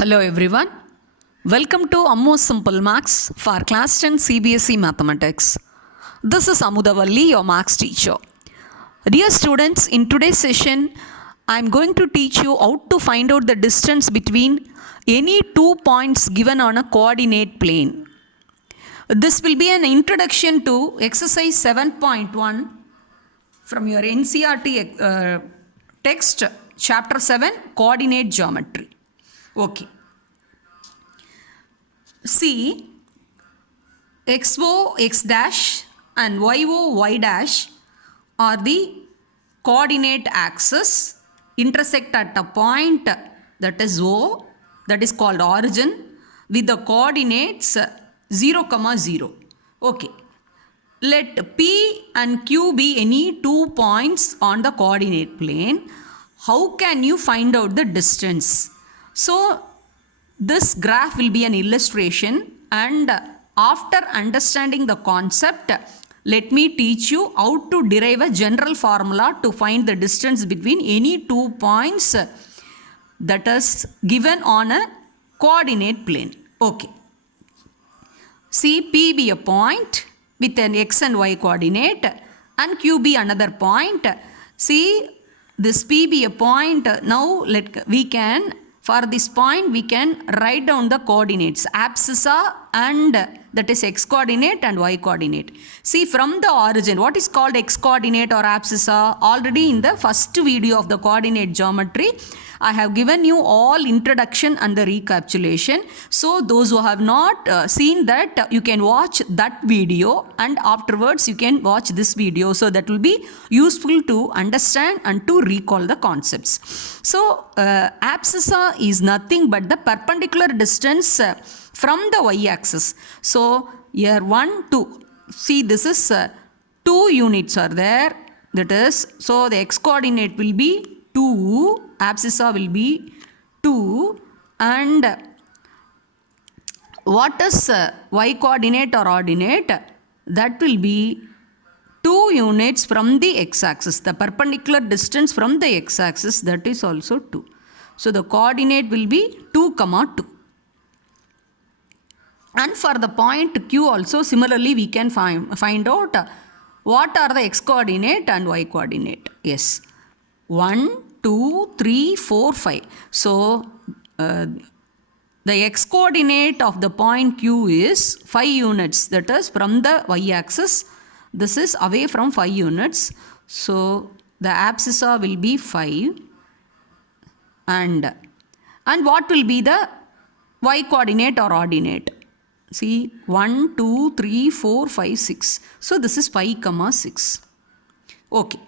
Hello everyone. Welcome to Ammo Simple Maths for Class 10 CBSE Mathematics. This is Amudavalli, your Maths teacher. Dear students, in today's session, I am going to teach you how to find out the distance between any 2 points given on a coordinate plane. This will be an introduction to exercise 7.1 from your NCERT text, chapter 7, coordinate geometry. Okay. See, XO, X dash and YO, Y dash are the coordinate axis intersect at a point that is O, that is called origin, with the coordinates 0, 0. Okay. Let P and Q be any 2 points on the coordinate plane. How can you find out the distance? So, this graph will be an illustration, and after understanding the concept, let me teach you how to derive a general formula to find the distance between any 2 points that is given on a coordinate plane. Okay. See, P be a point with an x and y coordinate and Q be another point. See, this P be a point. Now, for this point, we can write down the coordinates, abscissa, and that is x coordinate and y coordinate. See, from the origin, what is called x coordinate or abscissa? Already in the first video of the coordinate geometry, I have given you all introduction and the recapitulation. So, those who have not seen that, you can watch that video, and afterwards you can watch this video. So, that will be useful to understand and to recall the concepts. So, abscissa is nothing but the perpendicular distance from the y-axis. So, here 1, 2. See, this is 2 units are there. That is, so the x coordinate will be 2, abscissa will be 2, and what is y coordinate or ordinate? That will be 2 units from the x-axis. The perpendicular distance from the x-axis, that is also 2. So, the coordinate will be 2, 2. And for the point Q also, similarly we can find out what are the x coordinate and y coordinate. Yes, 1, 2, 3, 4, 5. So, the x coordinate of the point Q is 5 units. That is from the y-axis. This is away from 5 units. So, the abscissa will be 5. And what will be the y coordinate or ordinate? See, 1, 2, 3, 4, 5, 6. So, this is 5, 6. Okay.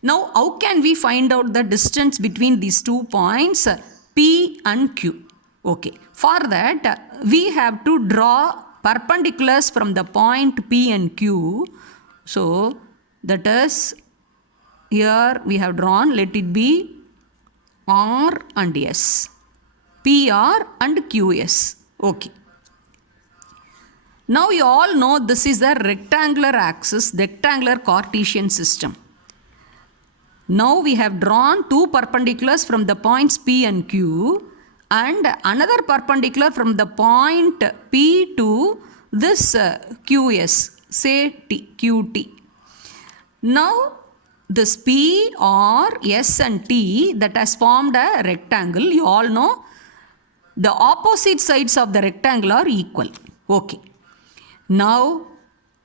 Now, how can we find out the distance between these 2 points, P and Q? Okay. For that, we have to draw perpendiculars from the point P and Q. So, that is, here we have drawn, let it be R and S. PR and QS. Okay. Now, you all know this is the rectangular axis, rectangular Cartesian system. Now, we have drawn 2 perpendiculars from the points P and Q, and another perpendicular from the point P to this QS, say T, QT. Now, this P or S and T that has formed a rectangle, you all know the opposite sides of the rectangle are equal. Okay. Now,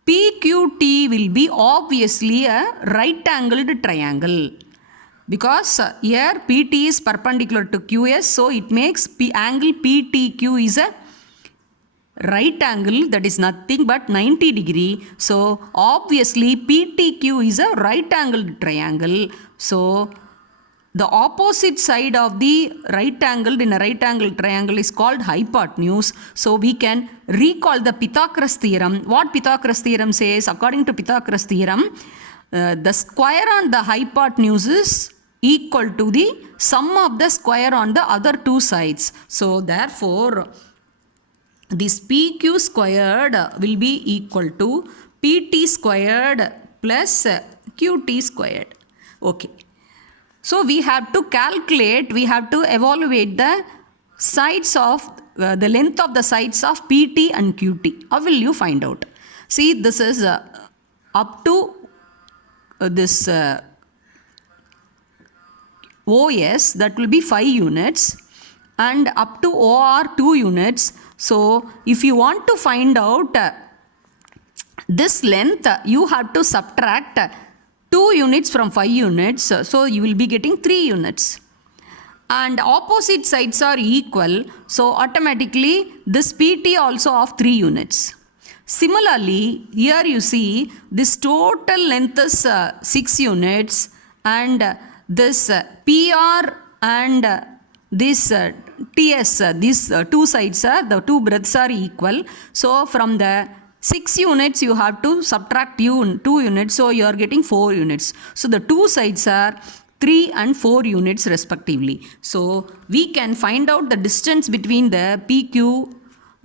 PQT will be obviously a right-angled triangle, because here PT is perpendicular to QS, so it makes angle PTQ is a right angle, that is nothing but 90 degree. So, obviously PTQ is a right-angled triangle. So, the opposite side of the right-angled in a right-angled triangle is called hypotenuse. So, we can recall the Pythagoras theorem. What Pythagoras theorem says? According to Pythagoras theorem, the square on the hypotenuse is equal to the sum of the square on the other 2 sides. So, therefore, this PQ squared will be equal to PT squared plus QT squared. Okay. So, we have to calculate, we have to evaluate the sides of the length of the sides of PT and QT. How will you find out? See, this is up to this OS, that will be 5 units, and up to OR 2 units. So if you want to find out this length, you have to subtract 2 units from 5 units. So you will be getting 3 units. And opposite sides are equal. So automatically this PT also of 3 units. Similarly, here you see this total length is 6 units, and this PR and this TS, these two sides are, the two breadths are equal. So from the 6 units you have to subtract 2 units, so you are getting 4 units. So the two sides are 3 and 4 units respectively. So we can find out the distance between the PQ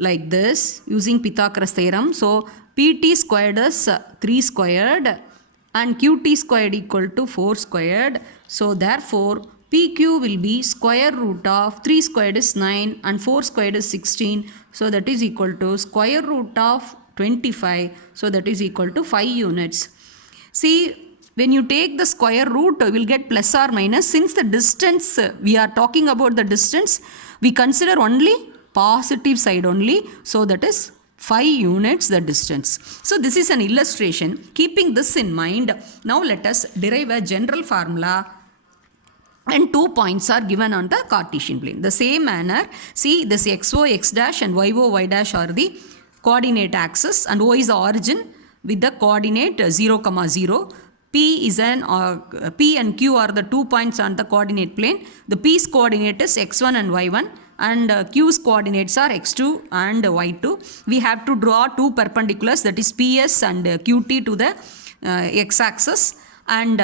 like this using Pythagoras theorem. So PT squared is 3 squared and QT squared equal to 4 squared. So therefore PQ will be square root of 3 squared is 9 and 4 squared is 16. So that is equal to square root of 25. So that is equal to 5 units. See, when you take the square root, we will get plus or minus. Since the distance, we are talking about the distance, we consider only positive side only. So that is 5 units the distance. So this is an illustration. Keeping this in mind, now let us derive a general formula, and 2 points are given on the Cartesian plane. The same manner, see this XO, X dash and YO, Y dash are the coordinate axis, and O is the origin with the coordinate 0, 0. P is P and Q are the 2 points on the coordinate plane. The P's coordinate is x1 and y1, and Q's coordinates are x2 and y2. We have to draw 2 perpendiculars, that is PS and QT to the x-axis, and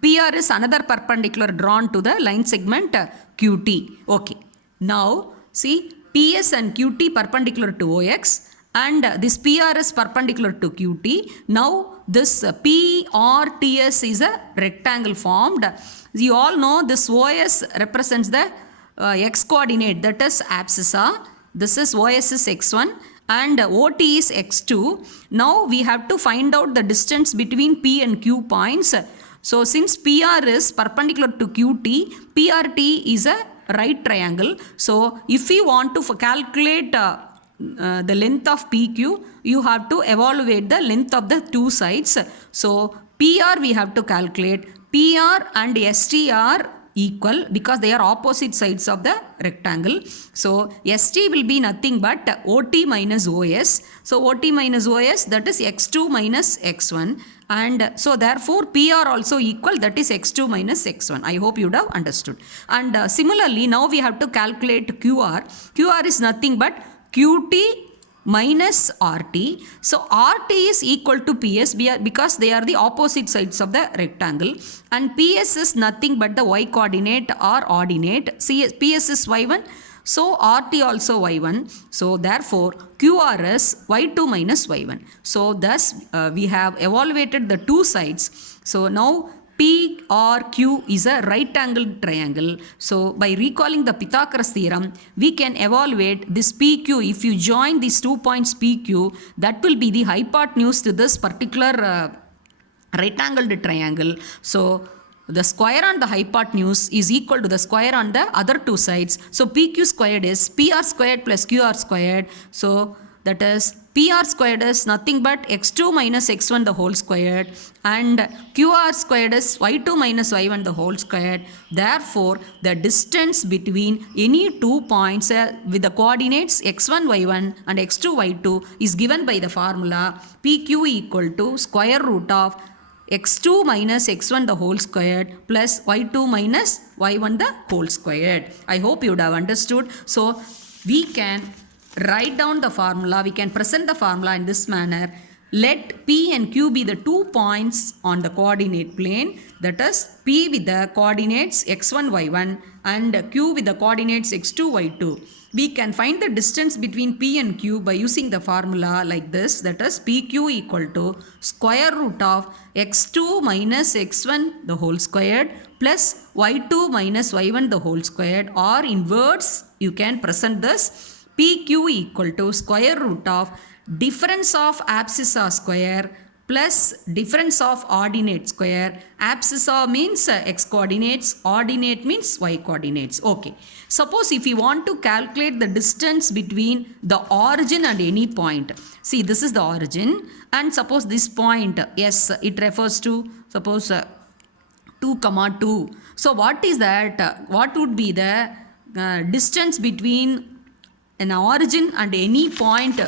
PR is another perpendicular drawn to the line segment QT. Okay. Now see, PS and QT perpendicular to OX, and this PR is perpendicular to QT. Now this PRTS is a rectangle formed. You all know this OS represents the x coordinate, that is abscissa. This is OS is x1 and OT is x2. Now we have to find out the distance between P and Q points. So since PR is perpendicular to QT, PRT is a right triangle. So if you want to calculate the length of PQ, you have to evaluate the length of the two sides. So PR we have to calculate. PR and ST are equal because they are opposite sides of the rectangle. So ST will be nothing but OT minus OS. So OT minus OS, that is x2 minus x1. And so therefore PR also equal, that is x2 minus x1. I hope you would have understood. And similarly, now we have to calculate QR. QR is nothing but QT minus RT. So RT is equal to PS because they are the opposite sides of the rectangle, and PS is nothing but the y coordinate or ordinate. PS is y1, so RT also y1. So therefore QR is y2 minus y1. So thus we have evaluated the two sides. So now PRQ is a right angled triangle. So by recalling the Pythagoras theorem, we can evaluate this PQ. If you join these 2 points PQ, that will be the hypotenuse to this particular right angled triangle. So the square on the hypotenuse is equal to the square on the other two sides. So PQ squared is PR squared plus QR squared. So that is PR squared is nothing but x2 minus x1 the whole squared, and QR squared is y2 minus y1 the whole squared. Therefore, the distance between any 2 points with the coordinates x1, y1 and x2, y2 is given by the formula PQ equal to square root of x2 minus x1 the whole squared plus y2 minus y1 the whole squared. I hope you would have understood. So we can write down the formula, we can present the formula in this manner. Let P and Q be the 2 points on the coordinate plane, that is P with the coordinates x1, y1 and Q with the coordinates x2, y2. We can find the distance between P and Q by using the formula like this, that is PQ equal to square root of x2 minus x1 the whole squared plus y2 minus y1 the whole squared, or in words you can present this pq equal to square root of difference of abscissa square plus difference of ordinate square. Abscissa means x coordinates, ordinate means y coordinates. Okay. Suppose if you want to calculate the distance between the origin and any point. See, this is the origin, and suppose this point, yes, it refers to suppose 2, 2. So what is that? What would be the distance between an origin and any point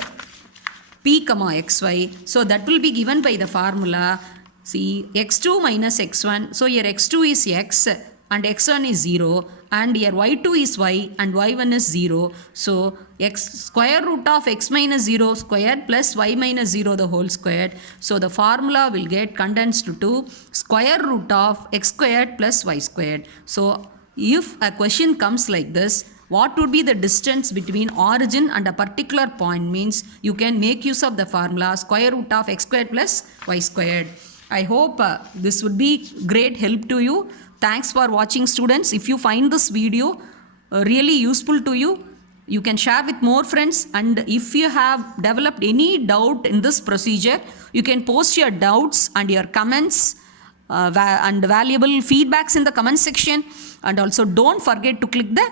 p comma xy? So that will be given by the formula. See, x2 minus x1. So here x2 is x and x1 is 0, and here y2 is y and y1 is 0. So x square root of x minus 0 squared plus y minus 0 the whole squared. So the formula will get condensed to square root of x squared plus y squared. So if a question comes like this, what would be the distance between origin and a particular point, means you can make use of the formula square root of x squared plus y squared. I hope this would be great help to you. Thanks for watching, students. If you find this video really useful to you, you can share with more friends, and if you have developed any doubt in this procedure, you can post your doubts and your comments and valuable feedbacks in the comment section. And also don't forget to click the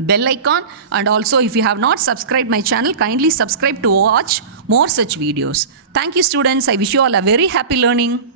bell icon, and also if you have not subscribed my channel, kindly subscribe to watch more such videos. Thank you, students. I wish you all a very happy learning.